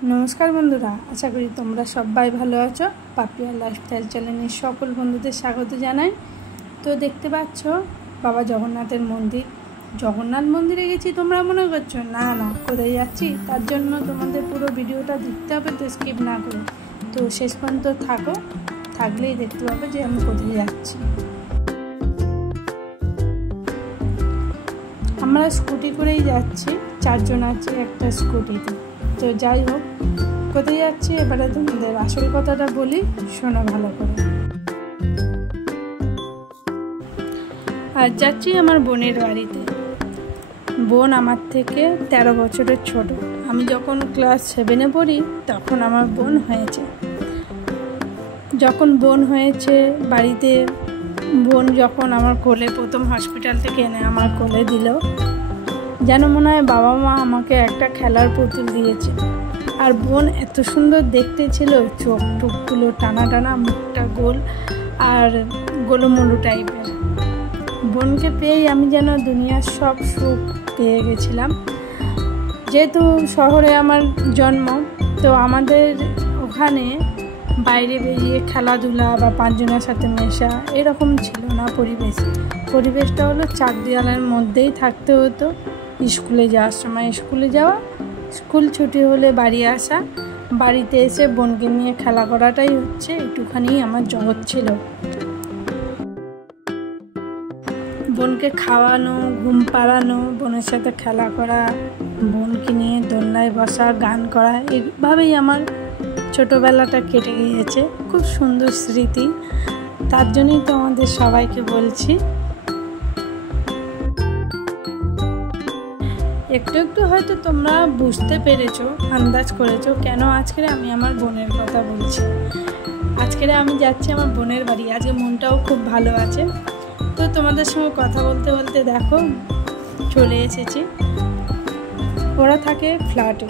नमस्कार बंधुरा आशा करी तुम्हारा सबाई भालो आछो। पापिया लाइफस्टाइल चैनल सकल बंधुदेर स्वागत जानाई। तो देखते पाচ্ছো बाबा जगन्नाथेर मंदिर। जगन्नाथ मंदिरे गेছি তোমরা মনে করছো না না কোথায় যাচ্ছি, তার জন্য তোমাদের পুরো ভিডিওটা দেখতে হবে, তো স্কিপ না করে তো শেষ পর্যন্ত থাকো, থাকলেই দেখতে পাবে যে আমি কোথায় যাচ্ছি। আমরা স্কুটি করেই যাচ্ছি, চারজন আছি একটা স্কুটিতে। তো যাই হোক, কোথায় যাচ্ছি এবারে তোমাদের আসল কথাটা বলি, শোনো ভালো করে। আজ যাচ্ছি আমার বোনের বাড়িতে। বোন আমার থেকে 13 বছরের ছোট। আমি যখন ক্লাস 7-এ পড়ি তখন আমার বোন হয়েছে। যখন বোন হয়েছে বাড়িতে, বোন যখন আমার কোলে প্রথম হসপিটাল থেকে এনে আমার কোলে দিল, যেন মনে হয় বাবা মা আমাকে একটা খেলার পুতুল দিয়েছে। আর বোন এত সুন্দর দেখতে ছিল, চোখ টুকগুলো টানা টানা, মুখটা গোল আর গোলমলু টাইপের। বোনকে পেয়েই আমি যেন দুনিয়ার সব সুখ পেয়ে গেছিলাম। যেহেতু শহরে আমার জন্ম, তো আমাদের ওখানে বাইরে বেরিয়ে খেলাধুলা বা পাঁচজনের সাথে মেশা এরকম ছিল না পরিবেশটা হলো চার দেওয়ালের মধ্যেই থাকতে হতো। স্কুলে যাওয়ার সময় স্কুলে যাওয়া, স্কুল ছুটি হলে বাড়ি আসা, বাড়িতে এসে বোনকে নিয়ে খেলা করাটাই হচ্ছে একটুখানি আমার জগৎ ছিল। বোনকে খাওয়ানো, ঘুম পাড়ানো, বোনের সাথে খেলা করা, বোনকে নিয়ে দোলনায় বসা, গান করা, এইভাবেই আমার ছোটোবেলাটা কেটে গিয়েছে। খুব সুন্দর স্মৃতি, তার জন্যই তো আমাদের সবাইকে বলছি। একটু একটু হয়তো তোমরা বুঝতে পেরেছো, আন্দাজ করেছো কেন আজকে আমি আমার বোনের কথা বলছি। আজকে আমি যাচ্ছি আমার বোনের বাড়ি। আজকে মনটাও খুব ভালো আছে। তো তোমাদের সঙ্গে কথা বলতে বলতে দেখো চলে এসেছি। ওরা থাকে ফ্ল্যাটে।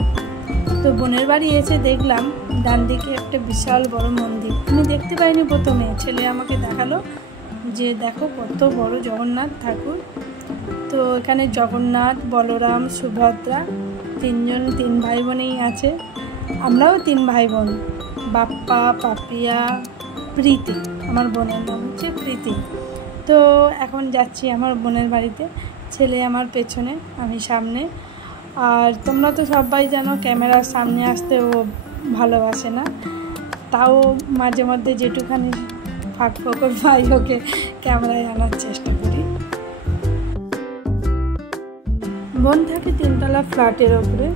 তো বোনের বাড়ি এসে দেখলাম ডান দিকে একটা বিশাল বড় মন্দির। আমি দেখতে পাইনি প্রথমে, ছেলে আমাকে দেখালো যে দেখো কত বড় জগন্নাথ ঠাকুর। তো এখানে জগন্নাথ, বলরাম, সুভদ্রা তিন ভাই বোনেই আছে। আমরাও 3 ভাই বোন, বাপ্পা, পাপিয়া, প্রীতি। আমার বোনের নাম হচ্ছে প্রীতি। তো এখন যাচ্ছি আমার বোনের বাড়িতে। ছেলে আমার পেছনে, আমি সামনে। আর তোমরা তো সবাই জানো ক্যামেরার সামনে আসতে ও ভালোবাসে না, তাও মাঝে মধ্যে যেটুখানি ফাঁক ফোকর পাই ওকে ক্যামেরায় আনার চেষ্টা করি। বোন থাকে 3তলা ফ্ল্যাটের ওপরে।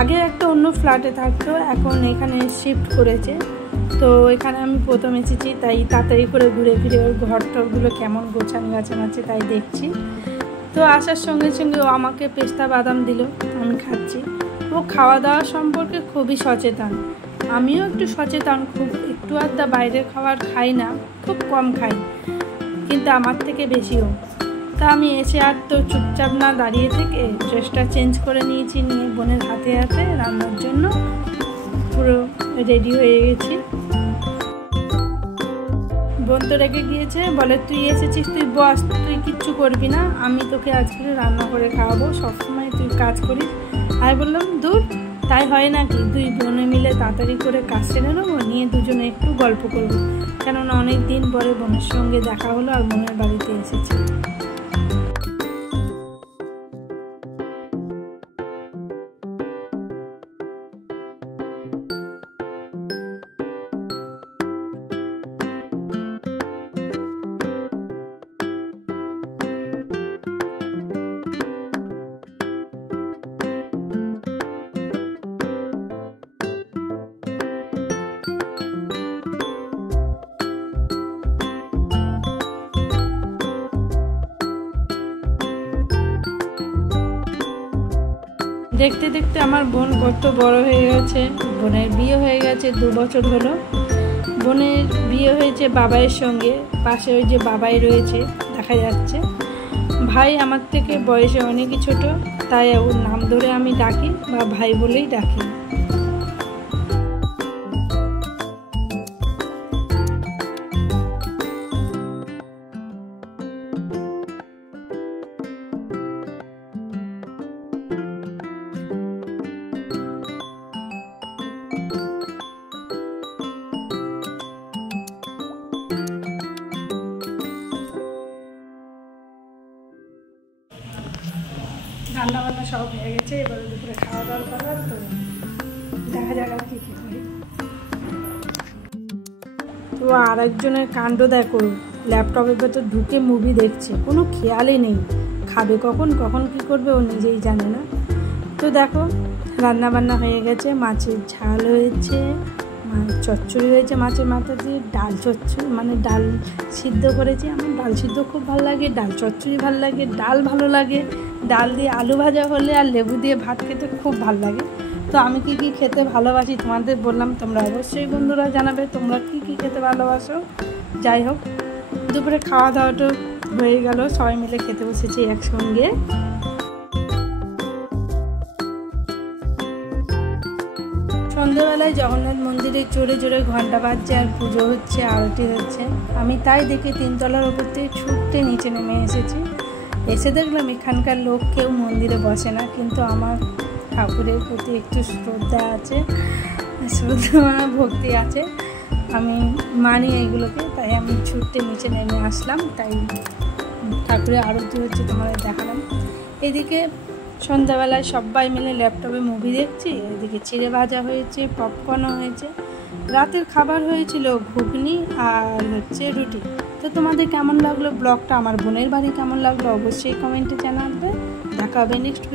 আগে একটা অন্য ফ্ল্যাটে থাকতো, এখন এখানে শিফট করেছে। তো এখানে আমি প্রথম এসেছি, তাই তাড়াতাড়ি করে ঘুরে ফিরে ওর ঘরটরগুলো কেমন গোছানো আছে তাই দেখছি। তো আসার সঙ্গে সঙ্গে ও আমাকে পেস্তা বাদাম দিল, আমি খাচ্ছি। ও খাওয়া দাওয়া সম্পর্কে খুবই সচেতন। আমিও একটু সচেতন, খুব একটু আধটা বাইরের খাবার খাই না, খুব কম খাই, কিন্তু আমার থেকে বেশিও। তা আমি এসে আর তো চুপচাপ না দাঁড়িয়ে থেকে ড্রেসটা চেঞ্জ করে নিয়েছি, নিয়ে বোনের হাতে হাতে রান্নার জন্য পুরো রেডি হয়ে গেছি। বোন তো রেগে গিয়েছে, বলে তুই এসেছিস, তুই বস, তুই কিচ্ছু করবি না, আমি তোকে আজকে রান্না করে খাওয়াবো, সবসময় তুই কাজ করিস। আমি বললাম দূর, তাই হয় নাকি, 2 বোনে মিলে তাড়াতাড়ি করে কাজ সেরে নেবো, নিয়ে দুজনে একটু গল্প করবো। কেননা অনেক দিন পরে বোনের সঙ্গে দেখা হলো আর বোনের বাড়িতে এসেছি। দেখতে দেখতে আমার বোন কত বড় হয়ে গেছে। বোনের বিয়ে হয়ে গেছে 2 বছর হলো। বোনের বিয়ে হয়েছে বাবাইয়ের সঙ্গে, পাশে ওই যে বাবাই রয়েছে দেখা যাচ্ছে। ভাই আমার থেকে বয়সে অনেকই ছোট, তাই ওর নাম ধরে আমি ডাকি বা ভাই বলেই ডাকি। রান্না বান্না সব হয়ে গেছে, এবারে দুপুরে খাওয়া দাওয়া করার, তো দেখা যাক আর কী কী করি। তো আর একজনের কাণ্ড দেখো, ল্যাপটপের ভেতর ঢুকে মুভি দেখছে, কোনো খেয়ালই নেই খাবে কখন কখন কী করবে ও নিজেই জানে না। তো দেখো রান্না বান্না হয়ে গেছে, মাছের ঝাল হয়েছে, চচ্চড়ি হয়েছে মাছের মাথা দিয়ে, ডাল চচ্চড়ি মানে ডাল সিদ্ধ করেছি। আমার ডাল সিদ্ধ খুব ভালো লাগে, ডাল চচ্চড়ি ভালো লাগে, ডাল ভালো লাগে, ডাল দিয়ে আলু ভাজা হলে আর লেবু দিয়ে ভাত খেতে খুব ভালো লাগে। তো আমি কী কী খেতে ভালোবাসি তোমাদের বললাম, তোমরা অবশ্যই বন্ধুরা জানাবে তোমরা কী কী খেতে ভালোবাসো। যাই হোক, দুপুরে খাওয়া দাওয়াটা হয়ে গেল, সবাই মিলে খেতে বসেছি একসঙ্গে। সন্ধ্যেবেলায় জগন্নাথ মন্দিরে জোরে জোরে ঘন্টা বাজছে আর পুজো হচ্ছে, আরতি হচ্ছে। আমি তাই দেখে 3 তলার ওপর থেকে ছুটতে নিচে নেমে এসেছি। এসে দেখলাম এখানকার লোক কেউ মন্দিরে বসে না, কিন্তু আমার ঠাকুরের প্রতি একটু শ্রদ্ধা আছে, শ্রদ্ধা ভক্তি আছে, আমি মানি এইগুলোকে, তাই আমি ছুটতে নিচে নেমে আসলাম। তাই ঠাকুরের আরতি হচ্ছে তোমাদের দেখালাম। এদিকে সন্ধ্যাবেলায় সবাই মিলে ল্যাপটপে মুভি দেখছি, এদিকে চিড়ে ভাজা হয়েছে, পপকর্নও হয়েছে। রাতের খাবার হয়েছিল ঘুগনি আর হচ্ছে রুটি। তো তোমাদের কেমন লাগলো ব্লগটা, আমার বোনের বাড়ি কেমন লাগলো অবশ্যই কমেন্টে জানাবে। দেখা হবে নেক্সট ভিডিও।